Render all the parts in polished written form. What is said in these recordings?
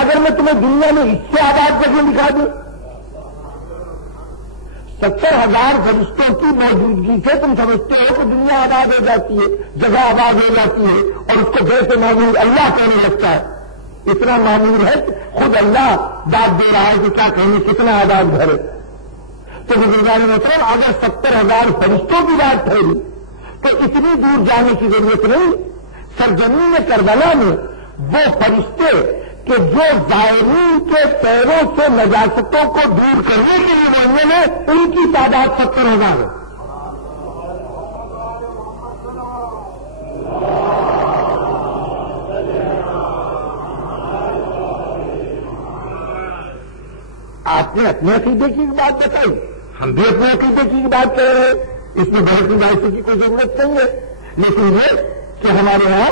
اگر میں تمہیں دنیا میں اس سے آباد کر کے دکھا دوں، 70,000 فرشتوں کی موجودگی سے تم سمجھتے ہو کہ دنیا آباد ہو جاتی ہے، جگہ آباد ہو جاتی ہے، اور اس کو بیت معمور اللہ کہنے لگتا ہے. اتنا معمور ہے کہ خود اللہ داد دے رہا ہے کہ کیا کہنے کتنا آباد گھر ہے. تو بزرگان محترم اگر 70,000 فرشتوں کی بات ٹھہری تو اتنی دور جانے کی ضرورت نہیں. سرزمین کربلا میں وہ فرشتے کہ جو زائرین کے پیروں سے نجاستوں کو دور کرنے کے لیے بولنے میں ان کی تعداد 70,000 ہے. آپ نے اپنے عقیدے کی بات بتائی، ہم بھی اپنے عقیدے کی بات کر رہے ہیں، اس میں بہت بحث کی کوئی ضرورت نہیں ہے. لیکن یہ کہ ہمارے یہاں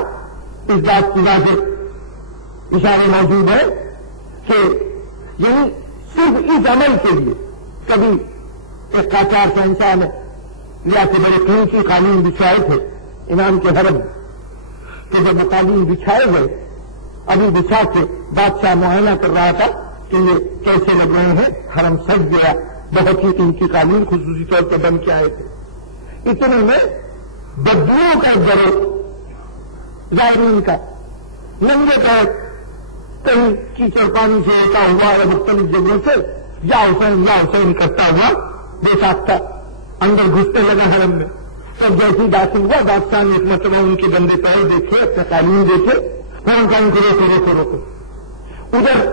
اس بات کی ظاہر اشارے موجود ہے کہ یعنی صرف اس عمل کے لیے کبھی ایک کاچار کا انسان ہے یا کہ بڑے قیمتی قالین بچھائے تھے امام کے حرم، تو جب وہ قالین بچھائے گئے ابھی بچھا کے بادشاہ معائنہ کر رہا تھا کہ یہ کیسے لگ رہے ہیں، حرم سج گیا، بہت ہی قیمتی قالین خصوصی طور پر بن کے آئے تھے. اتنے میں بدبوؤں کا گروہ زائرین کا ننگے پیر کہیں کیچڑ پانی سے ہوتا ہوا یا مختلف جگہوں سے یا حسین کرتا ہوا بے ساختہ اندر گھستے لگا حرم میں. تب جیسے ہی داخل ہوا بادشاہ نے ایک مرتبہ ان کے گندے پیر دیکھے، اپنے قالین دیکھے، فوراً کہیں کو روکو. ادھر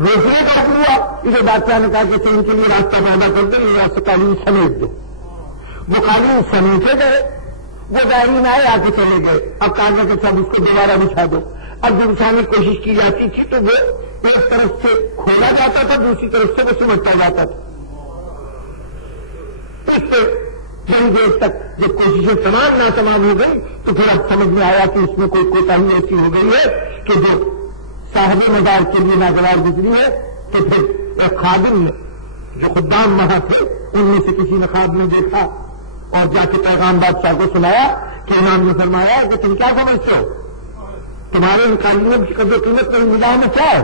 روکنے کا حکم ہوا، ادھر بادشاہ نے کہا کہ ان کے لیے راستہ پیدا کر دو، یہ راستہ قالین سمیٹ دو. وہ قالین سمیٹے گئے، وہ زائرین آئے آ کے چلے گئے. اب کہا گیا کہ سب اس کو دوبارہ بچھا دو. اب جو بچھانے کی کوشش کی جاتی تھی تو وہ ایک طرف سے کھولا جاتا تھا، دوسری طرف سے وہ سمٹتا جاتا تھا. اس پہ بڑی دیر تک جب کوششیں تمام ناتمام ہو گئی تو پھر اب سمجھ میں آیا کہ اس میں کوئی کوتاہی ایسی ہو گئی ہے کہ جو صاحب مدار کے لیے ناگوار گزری ہے. تو پھر ایک خادم نے جو خدام وہاں تھے ان میں سے کسی نے خواب میں دیکھا اور جا کے پیغام بادشاہ کو سنایا کہ امام نے فرمایا کہ تم کیا سمجھتے ہو، تمہارے ان قالینوں کی قدر قیمت میری نگاہ میں کیا ہے؟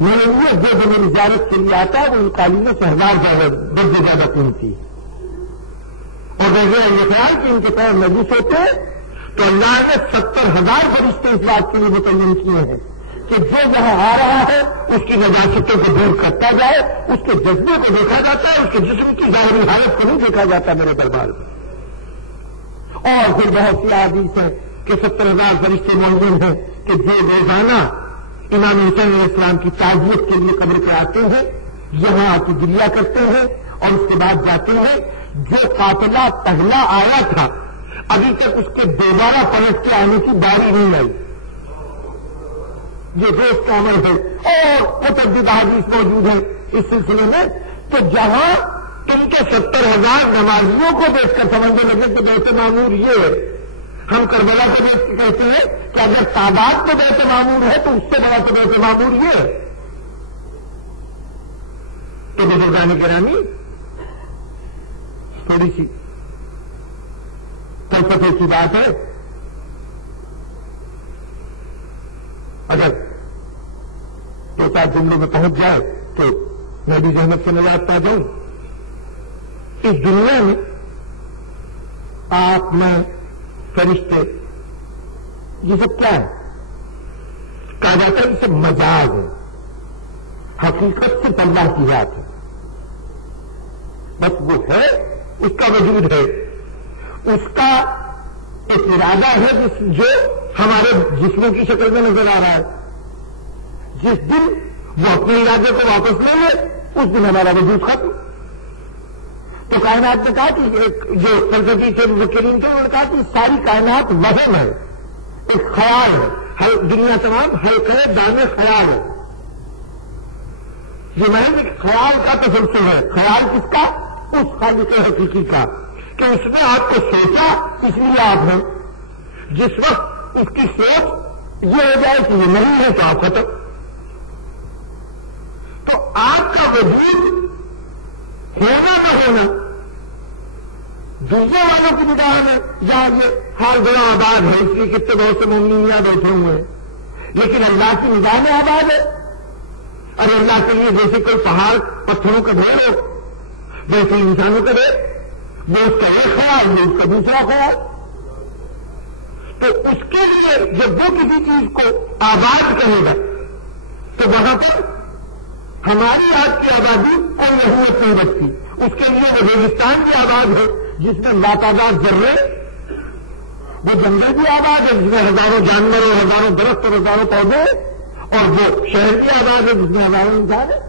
میں نے یہ جو میری زیارت کے لیے آتا ہے وہ ان قالینوں سے 1000 درجے زیادہ قیمتی ہے. اور ویسے یہ خیال کہ ان کے پیر نجس ہوتے ہیں تو اللہ نے 70,000 فرشتے اس بات کے لیے متعین کیے ہیں کہ جو جہاں آ رہا ہے اس کی نجاستوں کو دور کرتا جائے، اس کے جذبے کو دیکھا جاتا ہے، اس کے جسم کی ظاہری حالت کو نہیں دیکھا جاتا میرے دربار میں. اور پھر بہت سی احادیث ہیں کہ 70,000 فرشتے موجود ہیں کہ جو روزانہ امام حسین علیہ السلام کی تعزیت کے لیے قبر پہ آتے ہیں، یہاں آ کے گریا کرتے ہیں اور اس کے بعد جاتے ہیں. جو قافلہ پہلا آیا تھا ابھی تک اس کے دوبارہ پلٹ کے آنے کی باری نہیں آئی. یہ دوست کا عمل ہے اور متعدد احادیث موجود ہیں اس سلسلے میں. تو جہاں ان کے 70,000 نمازیوں کو دیکھ کر سمجھنے لگے کہ بیت معمور یہ ہے، ہم کربلا کو دیکھ کے کہتے ہیں کہ اگر تعداد میں بیت معمور ہے تو اس سے بڑا تو بیت معمور یہ ہے. تو بزرگان گرامی تھوڑی سی فلسفے کی بات ہے. اگر 2-4 جملوں میں پہنچ جائے تو میں بھی زحمت سے نجات پا جاؤں. اس دنیا میں آپ میں فرشتے یہ سب کیا ہے؟ کہا جاتا ہے اسے مجاز ہے، حقیقت سے اللہ کی ذات ہے. بس وہ ہے، اس کا وجود ہے، اس کا ایک ارادہ ہے جو ہمارے جسموں کی شکل میں نظر آ رہا ہے. جس دن وہ اپنے ارادے کو واپس لے لے اس دن ہمارا وجود ختم. تو کائنات نے کہا کہ جو فلسفی تھے مفکرین تھے انہوں نے کہا کہ ساری کائنات وہم ہے، ایک خیال ہے. ہر دنیا تمام حلقے دانے خیال ہے. یہ محض خیال کا تسلسل ہے. خیال کس کا؟ اس خالق حقیقی کا کہ اس نے آپ کو سوچا اس لیے آپ ہیں. جس وقت اس کی سوچ یہ ہو جائے کہ یہ نہیں ہے تو آپ ختم. تو آپ کا وجود ہونا نہ ہونا دنیا والوں کی نگاہ میں جہاں یہ حال بڑا آباد ہے اس لیے کتنے بہت سے مومنین یہاں بیٹھے ہوئے ہیں، لیکن اللہ کی نگاہ میں آباد ہے. اور اللہ کے لیے جیسے کوئی پہاڑ پتھروں کا ڈھیر ہو ویسے انسانوں کا ڈھیر، وہ اس کا ایک خیال، وہ اس کا دوسرا خیال. تو اس کے لیے جب وہ کسی چیز کو آباد کرے گا تو وہاں پر ہماری آج کی آبادی کوئی اہمیت نہیں رکھتی. اس کے لیے وہ ریگستان بھی آباد ہے جس میں لاتعداد ذرے، وہ جنگل بھی آباد ہے جس میں ہزاروں جانور اور ہزاروں درخت اور ہزاروں پودے، اور وہ شہر بھی آباد ہے جس میں ہزاروں انسان ہے.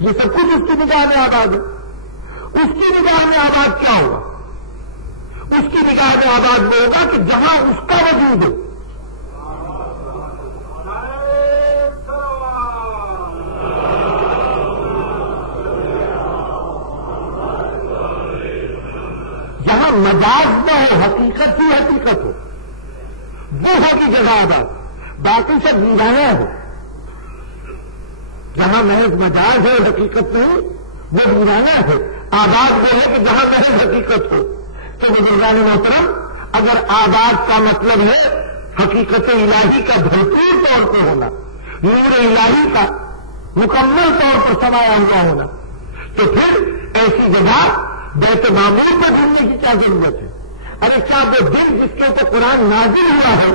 یہ سب کچھ اس کی نگاہ میں آباد ہے. اس کی نگاہ میں آباد کیا ہوگا؟ اس کی نگاہ میں آباد وہ ہوگا کہ جہاں اس کا وجود ہو. جہاں مجاز نہ ہو، حقیقت ہی حقیقت ہو، وہ ہوگی جگہ آباد. باقی سب ویرانہ ہو. جہاں محض مجاز ہے حقیقت نہیں، وہ ویرانہ ہے. آباد وہ ہے کہ جہاں محض حقیقت ہو. تو بزرگان محترم، اگر آباد کا مطلب ہے حقیقت الہی کا بھرپور طور پر ہونا، نور الہی کا مکمل طور پر سمایا ہوا ہونا، تو پھر ایسی جگہ بیت معمور پر ڈھونڈنے کی کیا ضرورت ہے؟ ارے کیا وہ دل جس کے اوپر قرآن نازل ہوا ہے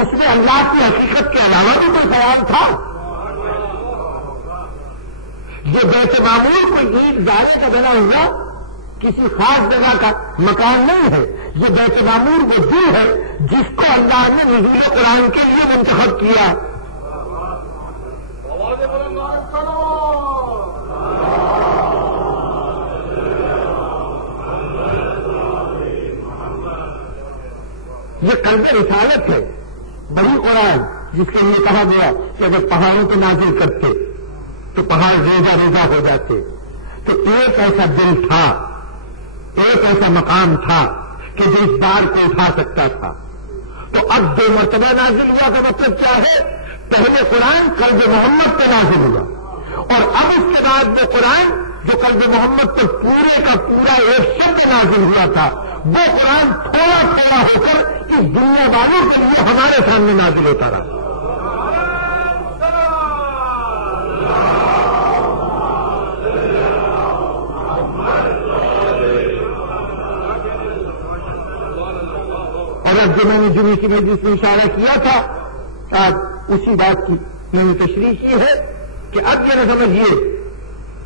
اس میں اللہ کی حقیقت کے علاوہ بھی کوئی خیال تھا؟ یہ بیت معمور کوئی ایک دائرے کا بنا ہوا کسی خاص جگہ کا مکان نہیں ہے. یہ بیت معمور وہ دل ہے جس کو اللہ نے نزول قرآن کے لیے منتخب کیا. یہ قلب رسالت ہے. بڑی قرآن جس کے لیے کہا گیا کہ اگر پہاڑوں پہ نازل کرتے تو پہاڑ ریزہ ریزہ ہو جاتے. تو ایک ایسا دل تھا، ایک ایسا مقام تھا کہ جو اس بار کو اٹھا سکتا تھا. تو اب 2 مرتبہ نازل ہوا کا مطلب کیا ہے؟ پہلے قرآن قلب محمد پہ نازل ہوا، اور اب اس کے بعد وہ قرآن جو قلب محمد پر پورے کا پورا ایک شبد نازل ہوا تھا، وہ قرآن تھوڑا تھوڑا ہو کر اس دنیا والوں کے لیے ہمارے سامنے نازل ہوتا رہا. اور اب جو میں نے جمعے کی مجلس میں اشارہ کیا تھا، آج اسی بات کی میں نے تشریح کی ہے کہ اب یہ نہ سمجھیے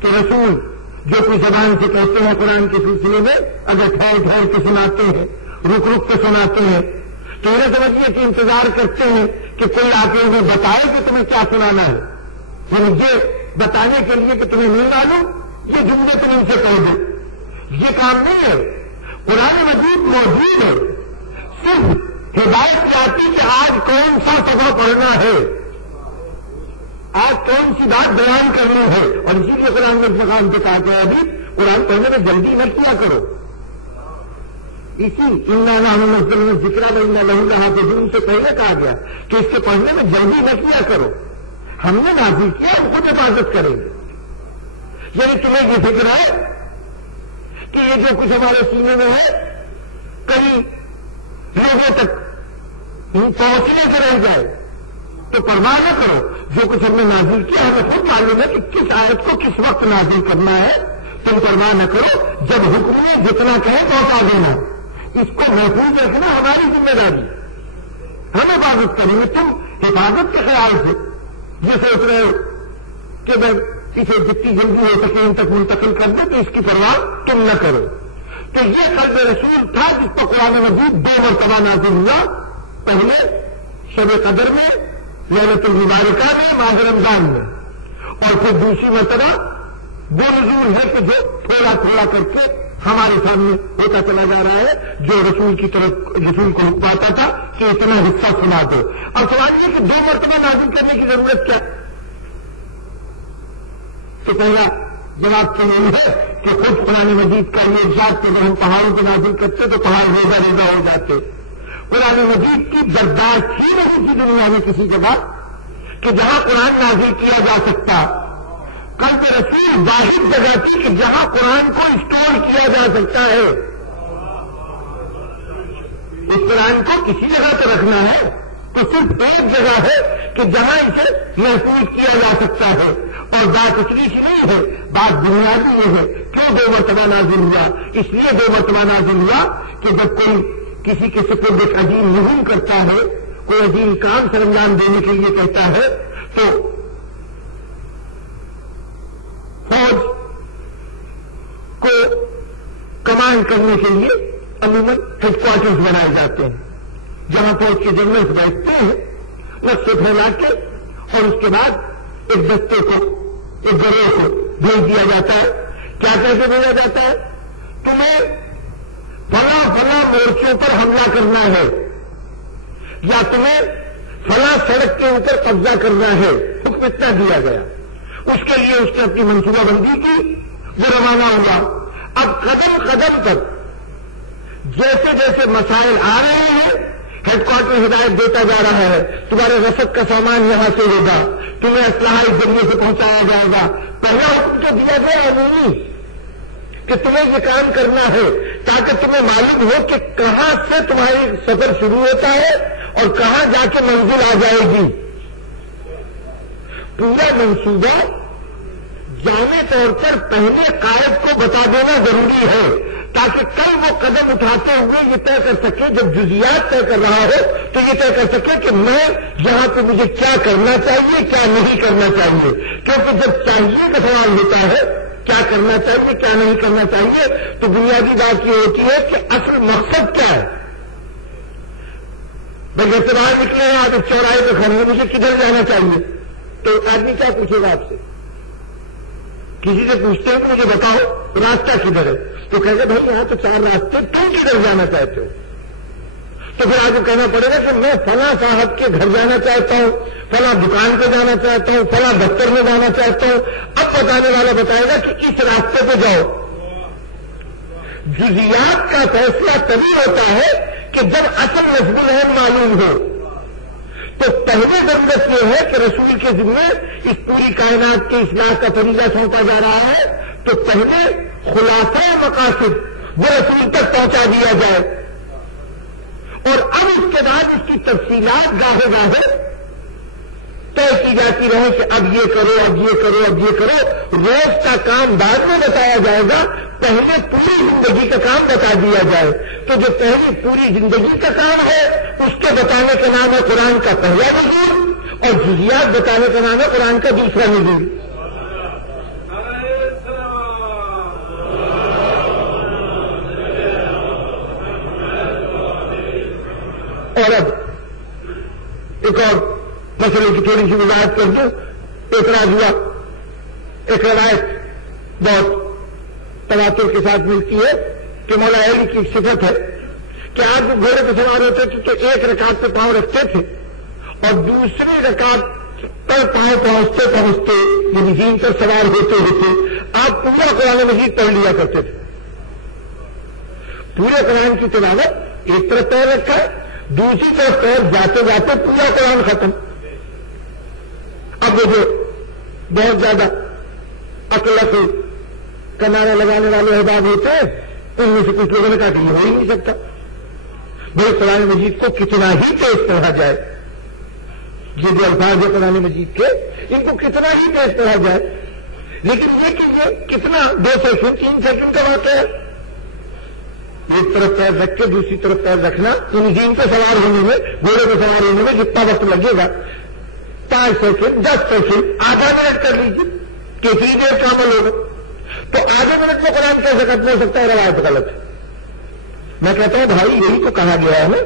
کہ رسول جو کوئی زبان سے کہتے ہیں قرآن کے سلسلے میں اگر ٹھہر ٹھہر کے سناتے ہیں، رک رک کے سناتے ہیں، تو یہ سمجھیے کہ انتظار کرتے ہیں کہ کوئی آ کے انہیں بتائے کہ تمہیں کیا سنانا ہے. یعنی یہ بتانے کے لیے کہ تمہیں نہیں معلوم یہ جملے تم ان سے کہہ دو. یہ کام نہیں ہے. قرآن مجید موجود ہے، صرف ہدایت چاہتی کہ آج کون سا سبق پڑھنا ہے، آج کون سی بات بیان کرنی ہے. اور اسی لیے قرآن نے مقام پہ کہا کہ ابھی قرآن پڑھنے میں جلدی نہ کیا کرو. اسی ذکر حافظین سے پہلے کہا گیا کہ اس کے پڑھنے میں جلدی نہ کیا کرو. ہم نے نازل کیا، ہم خود حفاظت کریں گے. یعنی تمہیں یہ فکر ہے کہ یہ جو کچھ ہمارے سینے میں ہے کہیں لوگوں تک پہنچنے سے رہ جائے تو پرواہ نہ کرو. جو کچھ ہم نے نازل کیا ہمیں خود معلوم ہے کہ کس آیت کو کس وقت نازل کرنا ہے. تم پرواہ نہ کرو. جب حکم میں جتنا کہیں پہنچا دینا. اس کو محفوظ رکھنا ہماری ذمہ داری. ہم حفاظت کریں گے. تم حفاظت کے خیال سے یہ سوچ رہے ہو کہ میں اسے جتنی جلدی ہو سکے ان تک منتقل کر دیں تو اس کی پرواہ تم نہ کرو. تو یہ قلب رسول تھا جس پر قرآن مجید 2 مرتبہ نازل ہوا. پہلے شب قدر میں، لیلۃ المبارکہ میں، ماہ رمضان میں، اور پھر دوسری مرتبہ وہ نزول ہے کہ جو تھوڑا تھوڑا کر کے ہمارے سامنے ہوتا چلا جا رہا ہے، جو رسول کی طرف رسول کو حکماتا تھا کہ اتنا حصہ سنا دو. اب سوال یہ کہ 2 مرتبہ نازل کرنے کی ضرورت کیا؟ تو پہلا جواب تو نہیں ہے کہ خود قرآن مجید کا یہ ارشاد کہ اگر ہم پہاڑوں کو نازل کرتے تو پہاڑ ریزہ ریزہ ہو جاتے. قرآن مجید کی برداشت ہی نہیں تھی دنیا میں کسی جگہ کہ جہاں قرآن نازل کیا جا سکتا. قلب رسول واحد جگہ تھی کہ جہاں قرآن کو اسٹور کیا جا سکتا ہے. اس قرآن کو کسی جگہ تو رکھنا ہے. تو صرف ایک جگہ ہے کہ جہاں اسے محفوظ کیا جا سکتا ہے، اور بات اتنی سی نہیں ہے، بات بنیادی یہ ہے کیوں 2 مرتبہ نازل ہوا؟ اس لیے 2 مرتبہ نازل ہوا کہ جب کوئی کسی کے سپرد ایک عظیم مہم کرتا ہے، کوئی عظیم کام سر انجام دینے کے لیے کہتا ہے، تو فوج کو کمانڈ کرنے کے لیے عموماً ہیڈ کوارٹرز بنائے جاتے ہیں، جہاں فوج کے جنرل بیٹھتے ہیں نقشے پھیلا کے، اور اس کے بعد ایک دستے کو، ایک گروہ کو بھیج دیا جاتا ہے۔ کیا کیسے بھیجا جاتا ہے؟ تمہیں فلاں فلاں مورچوں پر حملہ کرنا ہے، یا تمہیں فلاں سڑک کے اوپر قبضہ کرنا ہے، حکم اتنا دیا گیا۔ اس کے لیے اس نے اپنی منصوبہ بندی کی، وہ روانہ ہوا۔ اب قدم قدم پر جیسے جیسے مسائل آ رہے ہیں، ہیڈ کوارٹر ہدایت دیتا جا رہا ہے، تمہارے رسد کا سامان یہاں سے ہوگا، تمہیں اسلحہ اس ذریعے سے پہنچایا جائے گا۔ پہلا حکم تو دیا گیا عمومی کہ تمہیں یہ کام کرنا ہے، تاکہ تمہیں معلوم ہو کہ کہاں سے تمہاری سفر شروع ہوتا ہے اور کہاں جا کے منزل آ جائے گی۔ پورا منصوبہ جامع طور پر پہلے قائد کو بتا دینا ضروری ہے، تاکہ کل وہ قدم اٹھاتے ہوئے یہ طے کر سکے، جب جزیات طے کر رہا ہو تو یہ طے کر سکے کہ میں یہاں پہ مجھے کیا کرنا چاہیے، کیا نہیں کرنا چاہیے۔ کیونکہ جب چاہیے کا سوال ہوتا ہے، کیا کرنا چاہیے کیا نہیں کرنا چاہیے، تو بنیادی بات یہ ہوتی ہے کہ اصل مقصد کیا ہے۔ بھائی جب سے باہر نکلے ہیں آپ اس چوراہے پہ کھڑے ہیں، مجھے کدھر جانا چاہیے، تو آدمی کیا پوچھے گا آپ سے؟ کسی سے پوچھتے ہیں کہ مجھے بتاؤ راستہ کدھر ہے، تو کہے گا بھائی یہاں تو 4 راستے، تم کدھر جانا چاہتے ہو؟ تو پھر آپ کو کہنا پڑے گا کہ میں فلاں صاحب کے گھر جانا چاہتا ہوں، فلاں دکان پہ جانا چاہتا ہوں، فلاں دفتر میں جانا چاہتا ہوں۔ اب بتانے والا بتائے گا کہ اس راستے پہ جاؤ۔ جزیات کا فیصلہ تبھی ہوتا ہے کہ جب اصل نصب العین معلوم ہو۔ تو پہلے ضرورت یہ ہے کہ رسول کے ذمے اس پوری کائنات کے اصلاح کا فریضہ سونپا جا رہا ہے، تو پہلے خلاصہ مقاصد وہ رسول تک پہنچا دیا جائے، اور اب اس کے بعد اس کی تفصیلات گاہے گاہے طے کی جاتی رہے کہ اب یہ کرو، اب یہ کرو، اب یہ کرو۔ روز کا کام بعد میں بتایا جائے گا، پہلے پوری زندگی کا کام بتا دیا جائے۔ تو جو پہلی پوری زندگی کا کام ہے اس کے بتانے کا نام ہے قرآن کا پہلا نزول، اور جزیات بتانے کا نام ہے قرآن کا دوسرا نزول۔ اور اب ایک اور مسئلے کی تھوڑی سی وضاحت کر دوں۔ اعتراض ہوا، ایک روایت بہت تواتر کے ساتھ ملتی ہے کہ مولا علی کی صفت ہے کہ آپ جو گھوڑے پہ سوار ہوتے تھے تو ایک رکعت پہ پاؤں رکھتے تھے، اور دوسری رکعت پر پاؤں پہنچتے پہنچتے یعنی زین پر سوار ہوتے ہوتے آپ پورا قرآن مجید پڑھ لیا کرتے تھے۔ پورے قرآن کی تلاوت ایک طرف پیر رکھا ہے، دوسری طرف پیر جاتے جاتے پورا قرآن ختم۔ اب وہ جو بہت زیادہ عقل کا نعرہ لگانے والے احباب ہوتے ہیں، ان میں سے کچھ لوگوں نے کہا کہ یہ ہو ہی نہیں سکتا، بھائی قرآن مجید کو کتنا ہی تیز پڑھا جائے، یہ جو الفاظ ہے قرآن مجید کے ان کو کتنا ہی تیز پڑھا جائے، لیکن یہ کہ یہ کتنا 2 سیکنڈ 3 سیکنڈ کا واقعہ ہے۔ ایک طرف پیر رکھ کے دوسری طرف پیر رکھنا، ان زین پہ سوار ہونے میں، گھوڑے پہ سوار ہونے میں جتنا وقت لگے گا 5 سیکنڈ 10 سیکنڈ آدھا منٹ کر لیجیے کہ اتنی دیر کا عمل ہوگا، تو آدھے منٹ میں قرآن کیسے ختم ہو سکتا ہے؟ روایت غلط ہے۔ میں کہتا ہوں بھائی یہی تو کہا گیا ہے نا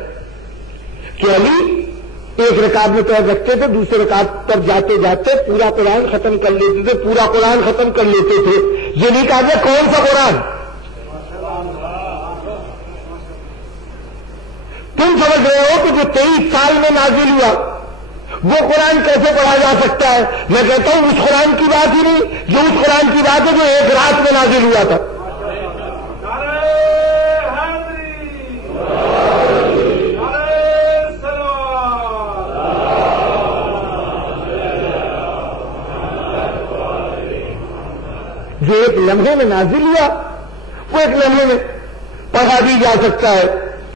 کہ علی ایک رکعت میں پیر رکھتے تھے، دوسرے رکعت پر جاتے جاتے پورا قرآن ختم کر لیتے تھے، پورا قرآن ختم کر لیتے تھے۔ یہ نہیں کہا گیا کون سا قرآن؟ تم سمجھ رہے ہو کہ جو 23 سال میں نازل ہوا وہ قرآن کیسے پڑھا جا سکتا ہے؟ میں کہتا ہوں اس قرآن کی بات ہی نہیں، جو اس قرآن کی بات ہے جو ایک رات میں نازل ہوا تھا۔ جو ایک لمحے میں نازل ہوا وہ ایک لمحے میں پڑھا بھی جا سکتا ہے۔